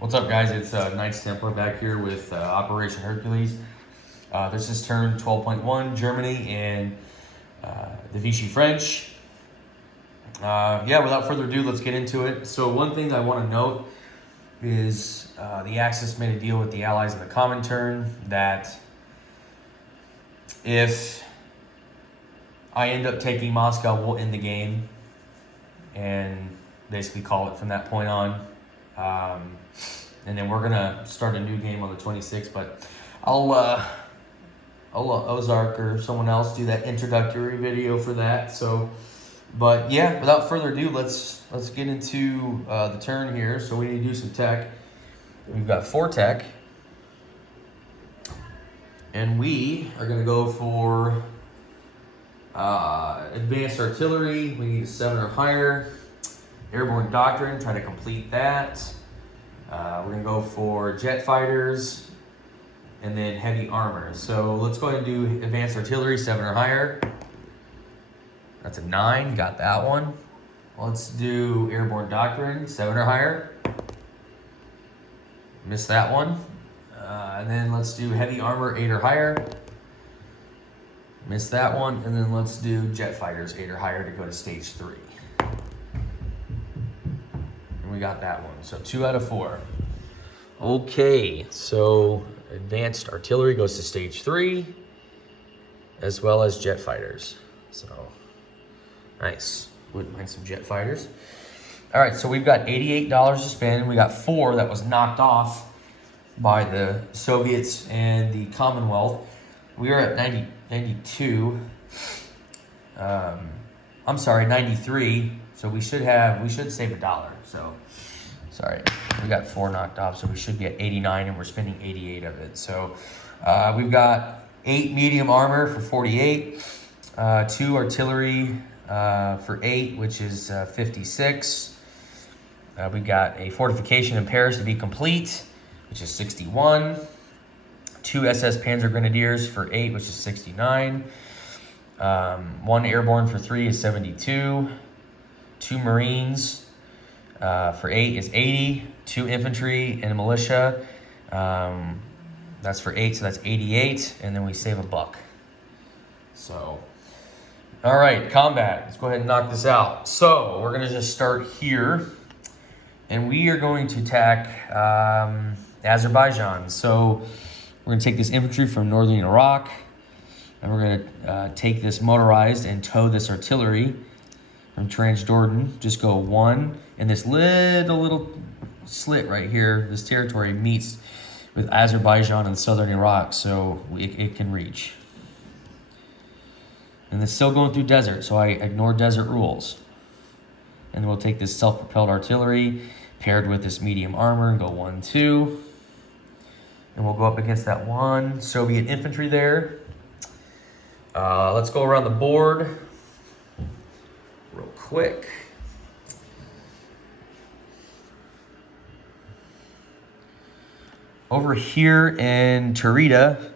What's up, guys? It's Knights Templar back here with Operation Hercules. This is turn 12.1, Germany and the Vichy French. Without further ado, let's get into it. So one thing I want to note is the Axis made a deal with the Allies in the Comintern that if I end up taking Moscow, we'll end the game and basically call it from that point on. And then we're going to start a new game on the 26th, but I'll let Ozark or someone else do that introductory video for that. So, but yeah, without further ado, let's get into the turn here. So we need to do some tech. We've got 4 tech. And we are going to go for advanced artillery. We need a 7 or higher. Airborne doctrine, try to complete that. We're going to go for jet fighters and then heavy armor. So let's go ahead and do advanced artillery, 7 or higher. That's a 9, got that one. Let's do airborne doctrine, 7 or higher. Missed that one. And then let's do heavy armor, 8 or higher. Missed that one. And then let's do jet fighters, 8 or higher to go to stage 3. We got that one. So 2 out of 4. Okay, so advanced artillery goes to stage 3, as well as jet fighters. So nice. Wouldn't mind some jet fighters. All right, so we've got $88 to spend. We got 4 that was knocked off by the Soviets and the Commonwealth. We are at 92. I'm sorry, 93. So we should save $1. So, sorry, we got 4 knocked off, so we should get 89, and we're spending 88 of it. So we've got 8 medium armor for 48, 2 artillery for 8, which is 56. We got a fortification in Paris to be complete, which is 61. 2 SS Panzer Grenadiers for 8, which is 69. 1 airborne for 3 is 72. 2 Marines for 8 is 80. 2 infantry and a militia. That's for 8, so that's 88. And then we save $1. So, all right, combat. Let's go ahead and knock this out. So we're going to just start here. And we are going to attack Azerbaijan. So we're going to take this infantry from northern Iraq. And we're going to take this motorized and tow this artillery from Transjordan. Just go 1. And this little slit right here, this territory meets with Azerbaijan and southern Iraq, so it can reach. And it's still going through desert, so I ignore desert rules. And we'll take this self-propelled artillery paired with this medium armor and go 1, 2. And we'll go up against that 1 Soviet infantry there. Let's go around the board real quick. Over here in Turita,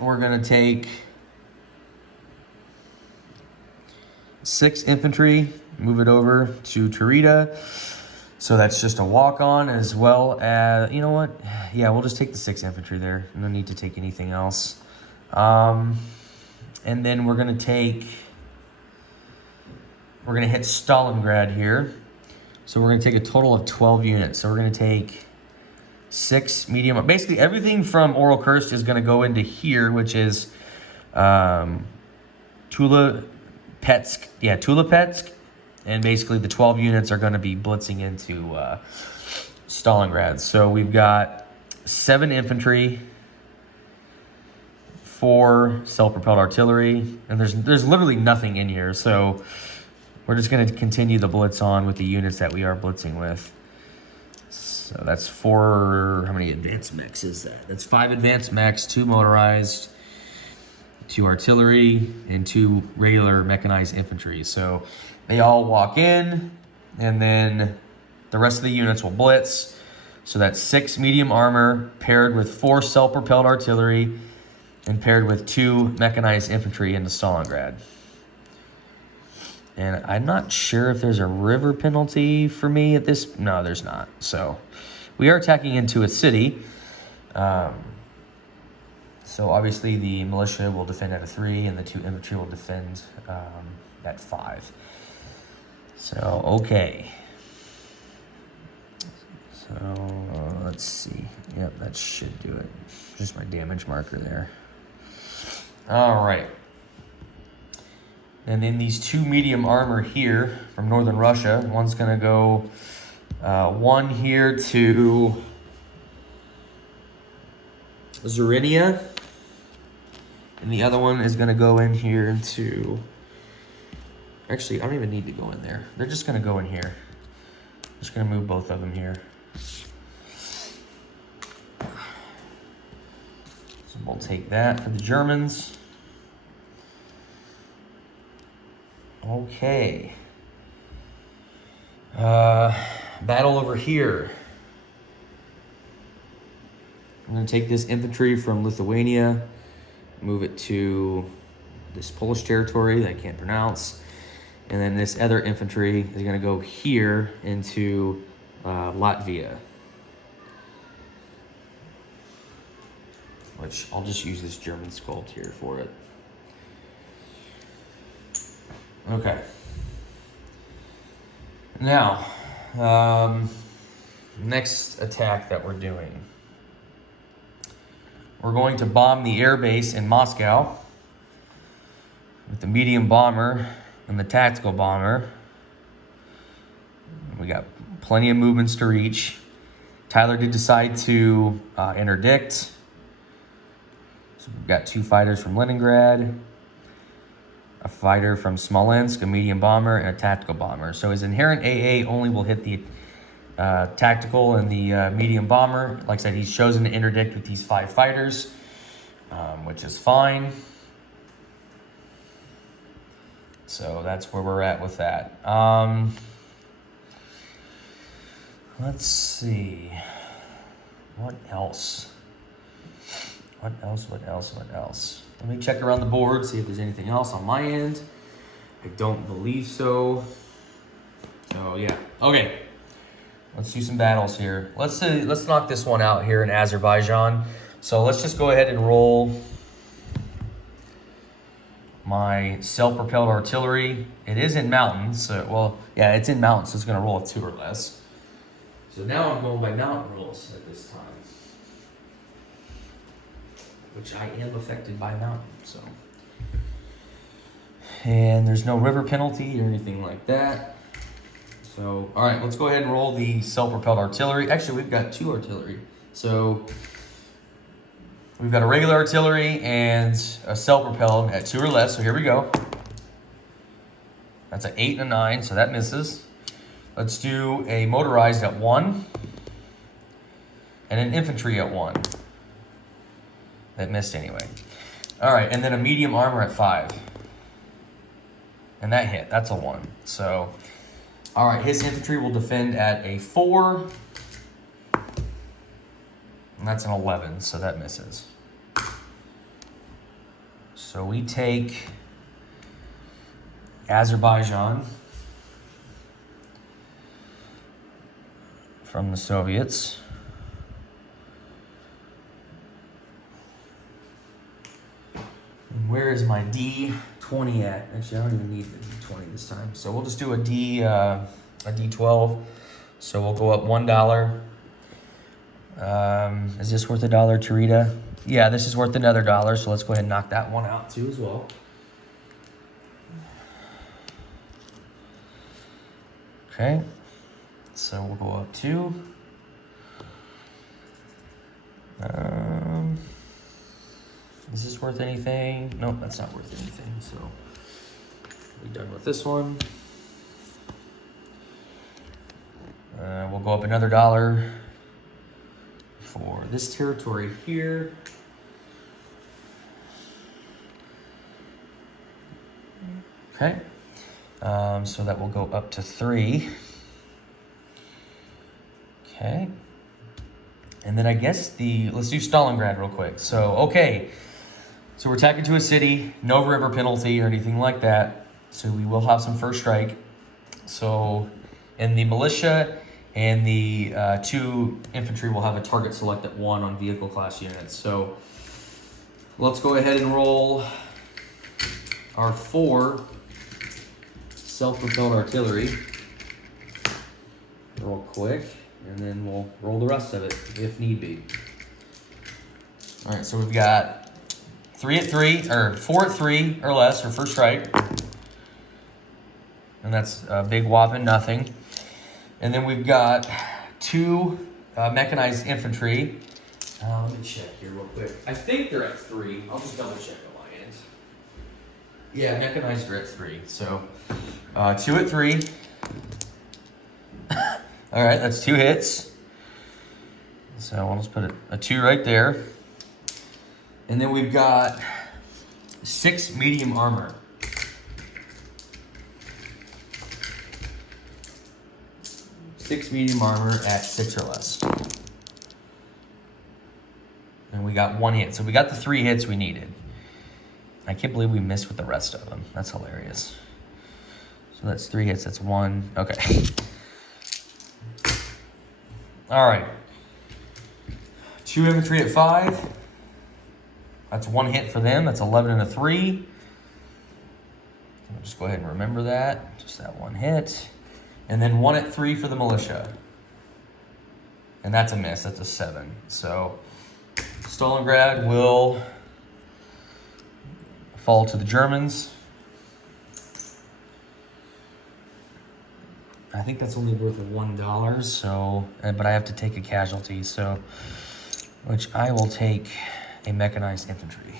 we're going to take 6 infantry, move it over to Turita. So that's just a walk-on, as well as, you know what? Yeah, we'll just take the 6 infantry there. No need to take anything else. And then we're going to hit Stalingrad here. So we're going to take a total of 12 units. So we're going to take 6 medium. Basically, everything from Oral-Kursk is going to go into here, which is Tulapetsk. Yeah, Tulapetsk. And basically, the 12 units are going to be blitzing into Stalingrad. So we've got 7 infantry, 4 self-propelled artillery, and there's literally nothing in here. So we're just going to continue the blitz on with the units that we are blitzing with. So that's 4, how many advanced mechs is that? That's 5 advanced mechs, 2 motorized, 2 artillery, and 2 regular mechanized infantry. So they all walk in, and then the rest of the units will blitz. So that's 6 medium armor paired with 4 self-propelled artillery and paired with 2 mechanized infantry into Stalingrad. And I'm not sure if there's a river penalty for me at this. No, there's not. So we are attacking into a city. So obviously the militia will defend at a 3 and the 2 infantry will defend at 5. So, okay. So, let's see. Yep, that should do it. Just my damage marker there. All right. And then these 2 medium armor here from Northern Russia. One's going to go 1 here to Zurinia. And the other one is going to go in here into... Actually, I don't even need to go in there. They're just going to go in here. Just going to move both of them here. So we'll take that for the Germans. Okay. Battle over here. I'm going to take this infantry from Lithuania, move it to this Polish territory that I can't pronounce. And then this other infantry is going to go here into Latvia. Which I'll just use this German sculpt here for it. Okay. Now, next attack that we're doing. We're going to bomb the air base in Moscow with the medium bomber and the tactical bomber. We got plenty of movements to reach. Tyler did decide to interdict. So we've got 2 fighters from Leningrad, a fighter from Smolensk, a medium bomber, and a tactical bomber. So his inherent AA only will hit the tactical and the medium bomber. Like I said, he's chosen to interdict with these 5 fighters, which is fine. So that's where we're at with that. Let's see. What else? What else? Let me check around the board, see if there's anything else on my end. I don't believe so. So yeah. Okay. Let's do some battles here. Let's knock this one out here in Azerbaijan. So let's just go ahead and roll my self-propelled artillery. It is in mountains. So, well, yeah, it's in mountains, so it's going to roll a 2 or less. So now I'm going by mountain rules at this time, which I am affected by mountain. So, and there's no river penalty or anything like that. So, all right, let's go ahead and roll the self-propelled artillery. Actually, we've got 2 artillery. So we've got a regular artillery and a self-propelled at 2 or less. So here we go. That's an 8 and a 9, so that misses. Let's do a motorized at 1 and an infantry at 1. That missed anyway. All right, and then a medium armor at 5. And that hit. That's a 1. So, all right, his infantry will defend at a 4. And that's an 11, so that misses. So we take Azerbaijan from the Soviets. And where is my D20 at? Actually, I don't even need the D20 this time. So we'll just do a D12. So we'll go up $1. Is this worth $1, Tarita? Yeah, this is worth another $1. So let's go ahead and knock that one out too as well. Okay. So we'll go up 2. Is this worth anything? Nope, that's not worth anything. So we're done with this one. We'll go up another $1 for this territory here. Okay. So that will go up to 3. Okay. And then I guess let's do Stalingrad real quick. So, okay. So we're attacking to a city, no river penalty or anything like that. So we will have some first strike. So in the militia and the 2 infantry will have a target select at 1 on vehicle class units. So let's go ahead and roll our 4 self-propelled artillery real quick, and then we'll roll the rest of it if need be. All right, so we've got 3 at 3, or 4 at 3 or less for first strike. And that's a big whopping nothing. And then we've got 2 mechanized infantry. Let me check here real quick. I think they're at 3. I'll just double check on my end. Yeah, mechanized are at 3. So 2 at 3. All right, that's 2 hits. So I'll just put a 2 right there. And then we've got 6 medium armor. Six medium armor at 6 or less. And we got 1 hit. So we got the 3 hits we needed. I can't believe we missed with the rest of them. That's hilarious. So that's 3 hits. That's 1. Okay. All right. 2 infantry at 5. That's 1 hit for them. That's 11 and a 3. I'll just go ahead and remember that. Just that 1 hit. And then 1 at 3 for the militia. And that's a miss. That's a 7. So Stalingrad will fall to the Germans. I think that's only worth $1. So, but I have to take a casualty. So, which I will take a mechanized infantry.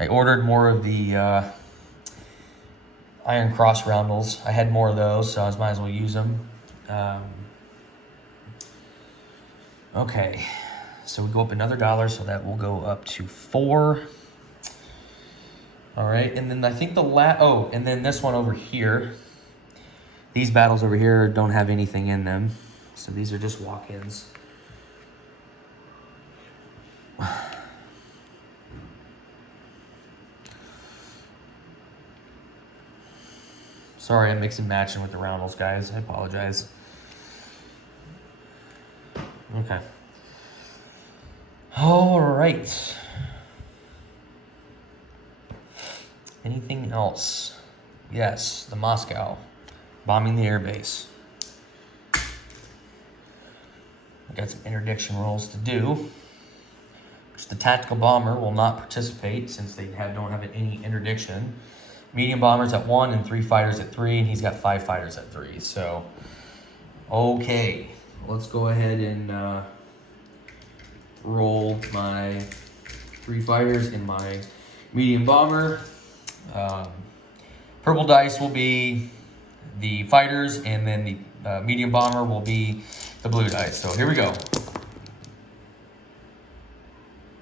I ordered more of the Iron Cross roundels. I had more of those, so I might as well use them. Okay, so we go up another $1, so that will go up to 4. All right, and then I think and then this one over here. These battles over here don't have anything in them, so these are just walk-ins. Sorry, I'm mixing matching with the roundels, guys. I apologize. Okay. All right. Anything else? Yes, the Moscow. Bombing the airbase. I got some interdiction rolls to do. The tactical bomber will not participate since they don't have any interdiction. Medium bombers at 1 and 3 fighters at 3, and he's got 5 fighters at 3. So, okay, let's go ahead and roll my 3 fighters in my medium bomber. Purple dice will be the fighters, and then the medium bomber will be the blue dice. So here we go.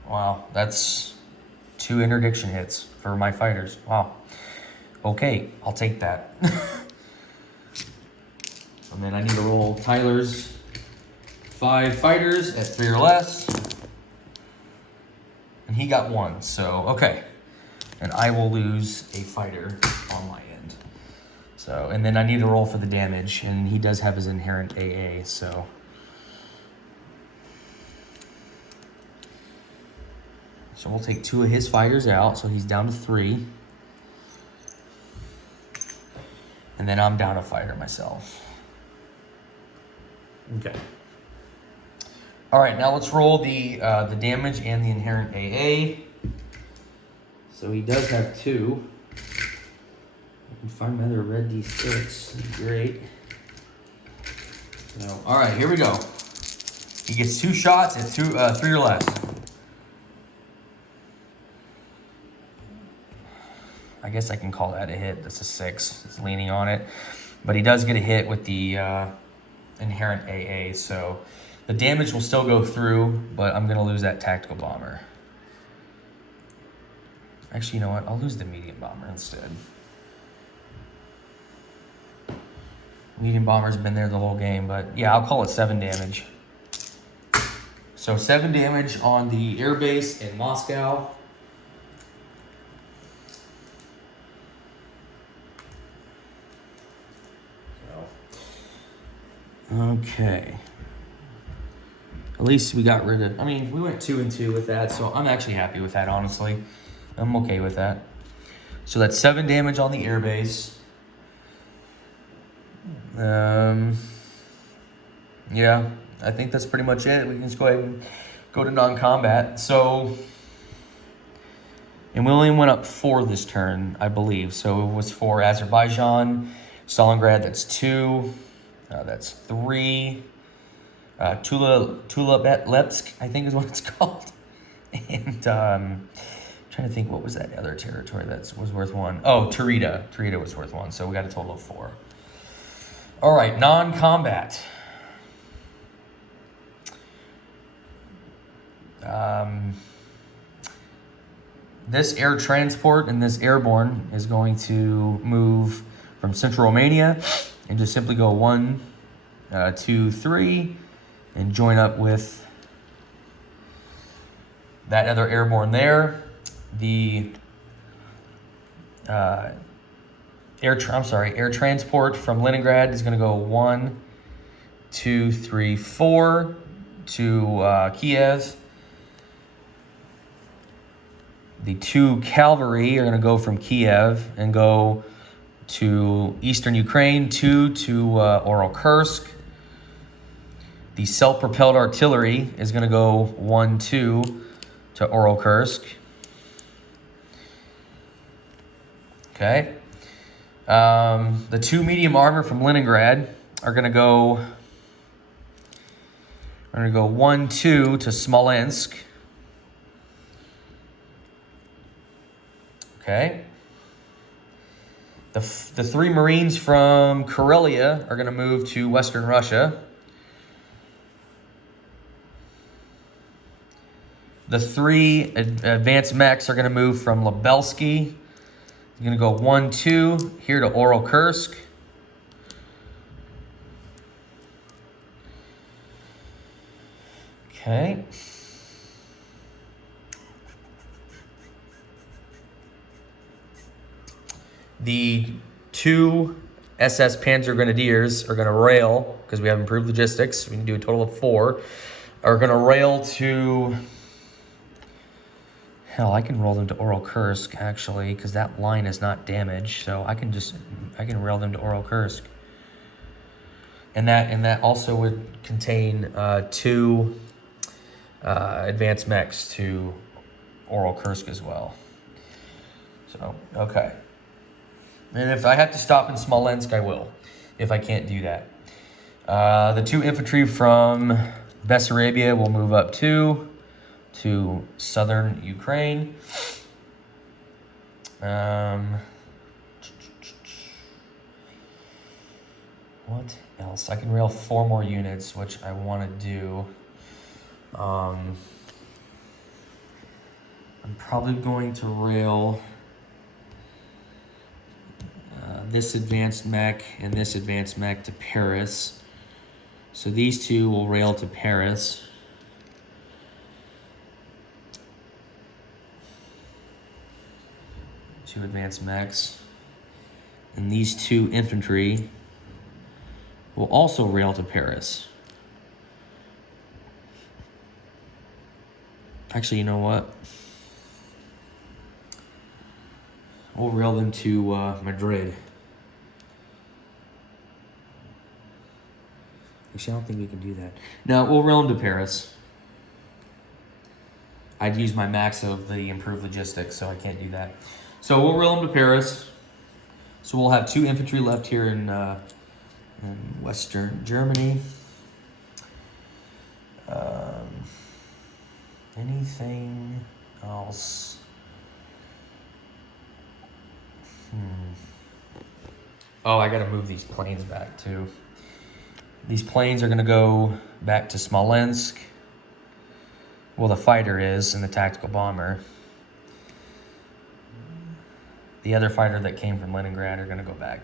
Wow, that's 2 interdiction hits for my fighters. Wow. Okay, I'll take that. And then I need to roll Tyler's 5 fighters at 3 or less. And he got 1, so okay. And I will lose a fighter on my end. So, and then I need to roll for the damage, and he does have his inherent AA, so. So we'll take 2 of his fighters out, so he's down to 3. And then I'm down a fighter myself. Okay. All right, now let's roll the damage and the inherent AA. So he does have 2. I can find my other red D6. Great. So, all right, here we go. He gets 2 shots at 3 or less. I guess I can call that a hit. That's a 6. It's leaning on it. But he does get a hit with the inherent AA. So the damage will still go through, but I'm going to lose that tactical bomber. Actually, you know what? I'll lose the medium bomber instead. Medium bomber's been there the whole game, but yeah, I'll call it 7 damage. So 7 damage on the air base in Moscow. Okay. At least we got rid of, I mean, we went 2 and 2 with that, so I'm actually happy with that, honestly. I'm okay with that. So that's 7 damage on the airbase. Yeah, I think that's pretty much it. We can just go ahead and go to non-combat. So, and we only went up 4 this turn, I believe. So it was for Azerbaijan, Stalingrad, that's 2. That's 3. Tula-Lepsk, I think is what it's called. And trying to think, what was that other territory that was worth 1? Oh, Tarita. Tarita was worth 1, so we got a total of 4. All right, non-combat. This air transport and this airborne is going to move from Central Romania and just simply go 1, 2, 3, and join up with that other airborne there. The air transport from Leningrad is going to go 1, 2, 3, 4 to Kiev. The 2 cavalry are going to go from Kiev and go to eastern Ukraine, 2 to Orel-Kursk. The self-propelled artillery is going to go 1, 2 to Orel-Kursk. Okay. The 2 medium armor from Leningrad are going to go 1, 2 to Smolensk. Okay. The 3 Marines from Karelia are going to move to Western Russia. The 3 advanced mechs are going to move from Lebelsky. They're going to go 1, 2 here to Orel-Kursk. Okay. The 2 SS Panzer Grenadiers are going to rail, because we have improved logistics, we can do a total of 4, are going to rail to... Hell, I can roll them to Orel-Kursk, actually, because that line is not damaged, so I can rail them to Orel-Kursk. And that also would contain 2 advanced mechs to Orel-Kursk as well. So, okay. And if I have to stop in Smolensk, I will, if I can't do that. The 2 infantry from Bessarabia will move up to southern Ukraine. What else? I can rail 4 more units, which I want to do. I'm probably going to rail this advanced mech and this advanced mech to Paris. So these 2 will rail to Paris. Two advanced mechs. And these 2 infantry will also rail to Paris. Actually, you know what? We'll rail them to Madrid. Actually, I don't think we can do that. No, we'll rail them to Paris. I'd use my max of the improved logistics, so I can't do that. So we'll rail them to Paris. So we'll have 2 infantry left here in Western Germany. Anything else? Oh, I gotta move these planes back too. These planes are gonna go back to Smolensk. Well, the fighter is, and the tactical bomber. The other fighter that came from Leningrad are gonna go back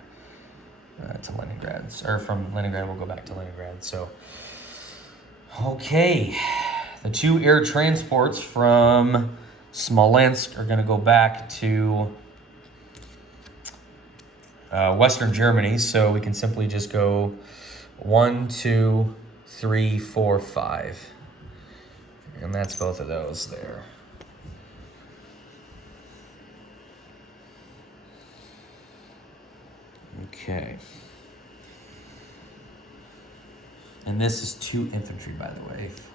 to Leningrad. Or from Leningrad, we'll go back to Leningrad. So, okay. The 2 air transports from Smolensk are going to go back to Western Germany. So we can simply just go 1, 2, 3, 4, 5. And that's both of those there. Okay. And this is 2 infantry, by the way, if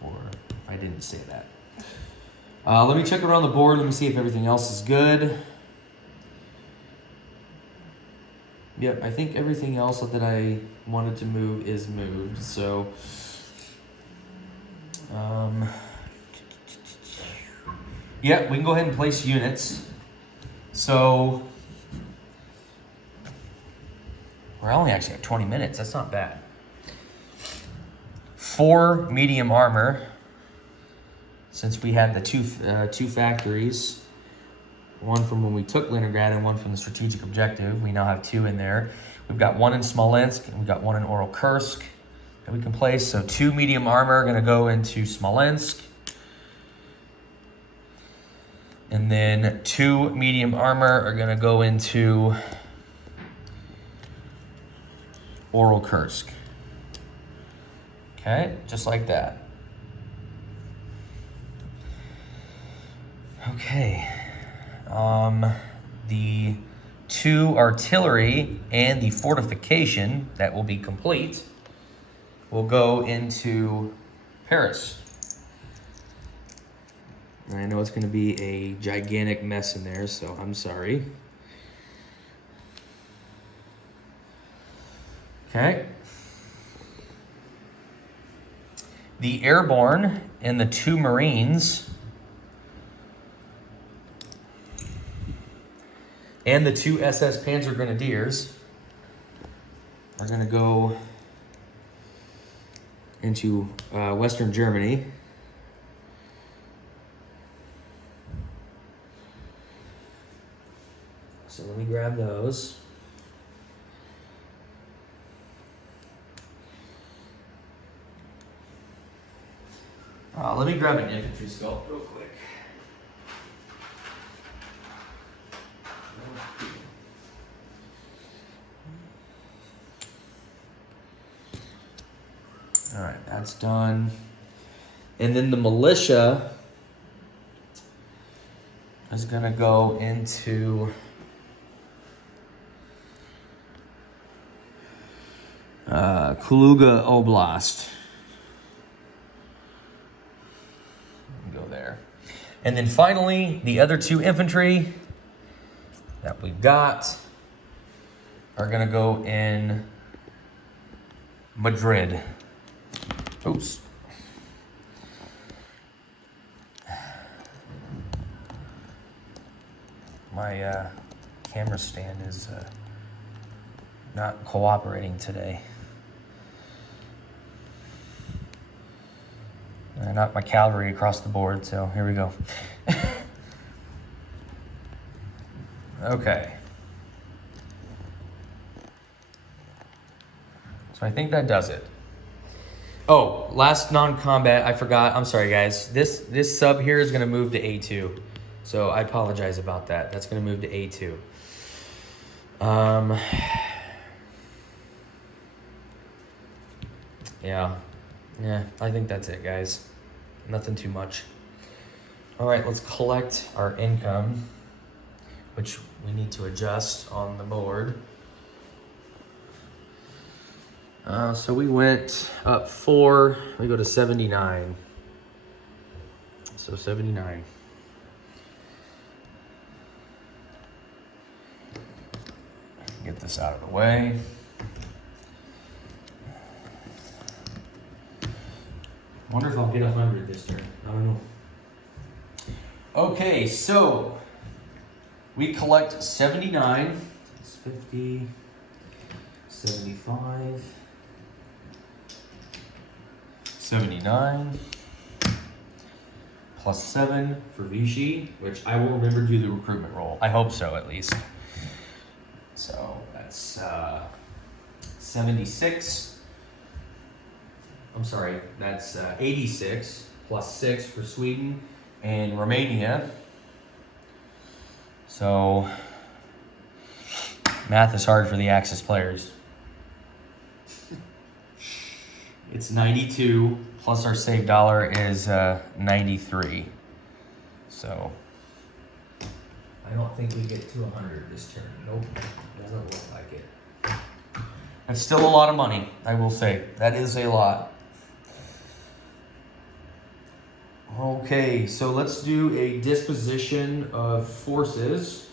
I didn't say that. Let me check around the board. Let me see if everything else is good. Yep, I think everything else that I wanted to move is moved. So, yeah, we can go ahead and place units. So, we're only actually at 20 minutes. That's not bad. 4 medium armor, since we had the two factories, one from when we took Leningrad and one from the strategic objective. We now have 2 in there. We've got 1 in Smolensk and we've got 1 in Kursk that we can place. So 2 medium armor are going to go into Smolensk. And then 2 medium armor are going to go into Kursk. Okay, just like that. Okay. The 2 artillery and the fortification that will be complete will go into Paris. And I know it's going to be a gigantic mess in there, so I'm sorry. Okay. The airborne and the 2 Marines and the 2 SS Panzer Grenadiers are going to go into Western Germany. So let me grab those. Let me grab an infantry sculpt real quick. All right, that's done. And then the militia is going to go into Kaluga Oblast. Go there. And then finally, the other 2 infantry that we've got are going to go in Madrid. Oops. My camera stand is not cooperating today. I knocked my cavalry across the board, so here we go. Okay. So I think that does it. Oh, last non-combat, I forgot. I'm sorry, guys. This sub here is going to move to A2. So I apologize about that. That's going to move to A2. Yeah, I think that's it, guys. Nothing too much. All right, let's collect our income, which we need to adjust on the board. So we went up 4, we go to 79. So 79. Get this out of the way. Wonder if I'll get 100 this turn. I don't know. Okay, so we collect 79. It's 50, 75, 79, plus 7 for Vichy, which I will remember to do the recruitment roll. I hope so, at least. So that's 76. I'm sorry, that's 86. +6 for Sweden and Romania. So math is hard for the Axis players. It's 92 plus our saved dollar is 93. So I don't think we get to 100 this turn. Nope, doesn't look like it. That's still a lot of money, I will say. That is a lot. Okay, so let's do a disposition of forces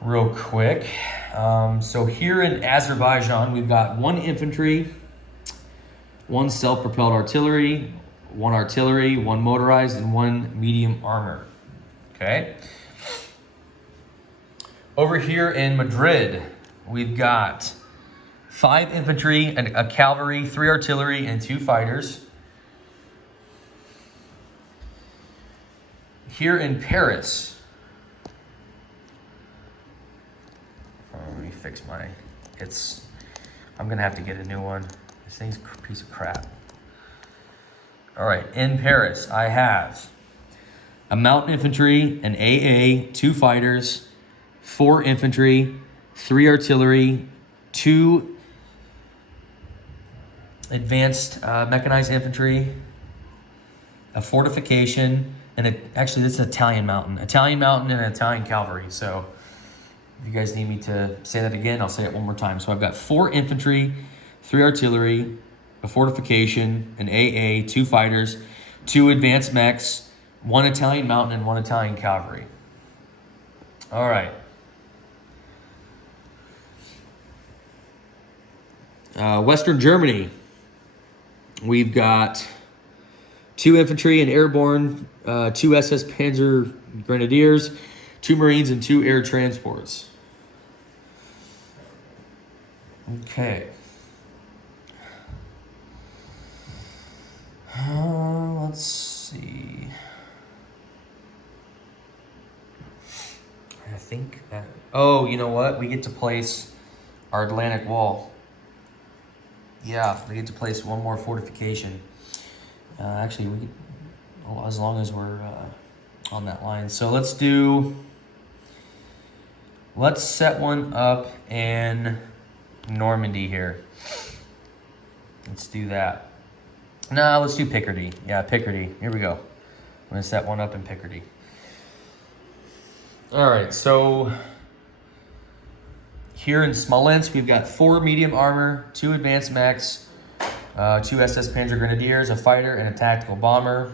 real quick. So here in Azerbaijan, we've got 1 infantry, 1 self-propelled artillery, 1 artillery, 1 motorized, and 1 medium armor. Okay. Over here in Madrid, we've got 5 infantry, and a cavalry, 3 artillery, and 2 fighters. Here in Paris, let me fix my, I'm going to have to get a new one. This thing's a piece of crap. All right, in Paris, I have a mountain infantry, an AA, 2 fighters, 4 infantry, 3 artillery, 2 advanced mechanized infantry, a fortification, and actually this is Italian mountain and an Italian cavalry. So if you guys need me to say that again, I'll say it one more time. So I've got 4 infantry, 3 artillery, a fortification, an AA, 2 fighters, 2 advanced mechs, 1 Italian mountain, and 1 Italian cavalry. All right. Western Germany, we've got 2 infantry and airborne, 2 SS Panzer Grenadiers, 2 Marines, and 2 air transports. Okay. Let's see. I think that, oh, you know what? We get to place our Atlantic Wall. Yeah, we get to place 1 more fortification. Actually, we could, as long as we're on that line. So let's set one up in Normandy here. Let's do that. No, let's do Picardy. Yeah, Picardy. Here we go. I'm going to set one up in Picardy. All right, so here in Smolensk, we've got 4 medium armor, 2 advanced mechs, 2 SS Panzer Grenadiers, a fighter, and a tactical bomber.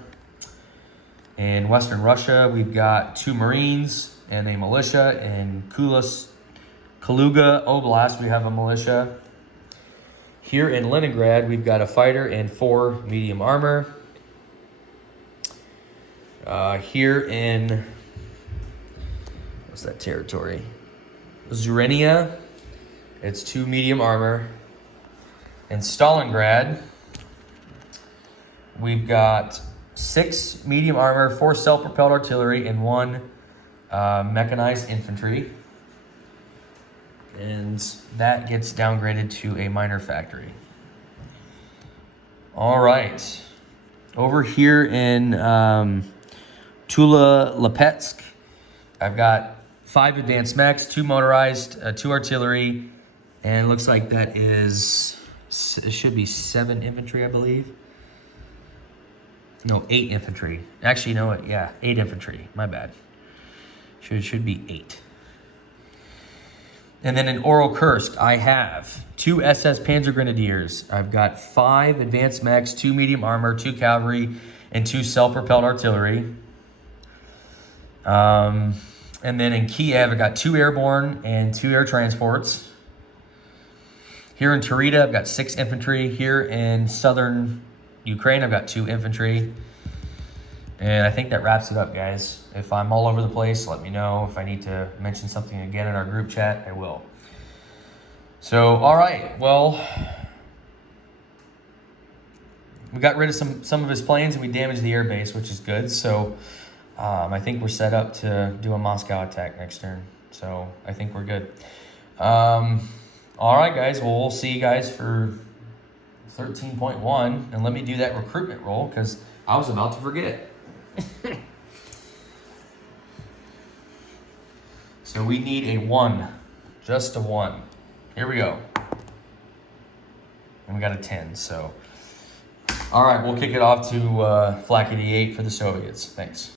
In Western Russia, we've got 2 Marines and a militia. In Kaluga Oblast, we have a militia. Here in Leningrad, we've got a fighter and 4 medium armor. Here in, what's that territory? Zurenia, it's 2 medium armor. In Stalingrad, we've got 6 medium armor, 4 self-propelled artillery, and 1 mechanized infantry. And that gets downgraded to a minor factory. All right. Over here in Tula-Lepetsk, I've got 5 advanced mechs, 2 motorized, 2 artillery, and it looks like that is, it should be 7 infantry, I believe. No, 8 infantry. Actually, you know what? Yeah, 8 infantry. My bad. Should be 8. And then in Oral Kursk, I have 2 SS Panzer Grenadiers. I've got 5 advanced mechs, 2 medium armor, 2 cavalry, and 2 self-propelled artillery. And then in Kiev, I've got 2 airborne and 2 air transports. Here in Tarita, I've got 6 infantry. Here in southern Ukraine, I've got 2 infantry. And I think that wraps it up, guys. If I'm all over the place, let me know. If I need to mention something again in our group chat, I will. So, all right. Well, we got rid of some of his planes and we damaged the air base, which is good. So, I think we're set up to do a Moscow attack next turn. So, I think we're good. All right, guys. Well, we'll see you guys for 13.1. And let me do that recruitment roll because I was about to forget. So we need a 1. Just a 1. Here we go. And we got a 10. So, all right, we'll kick it off to Flak 88 for the Soviets. Thanks.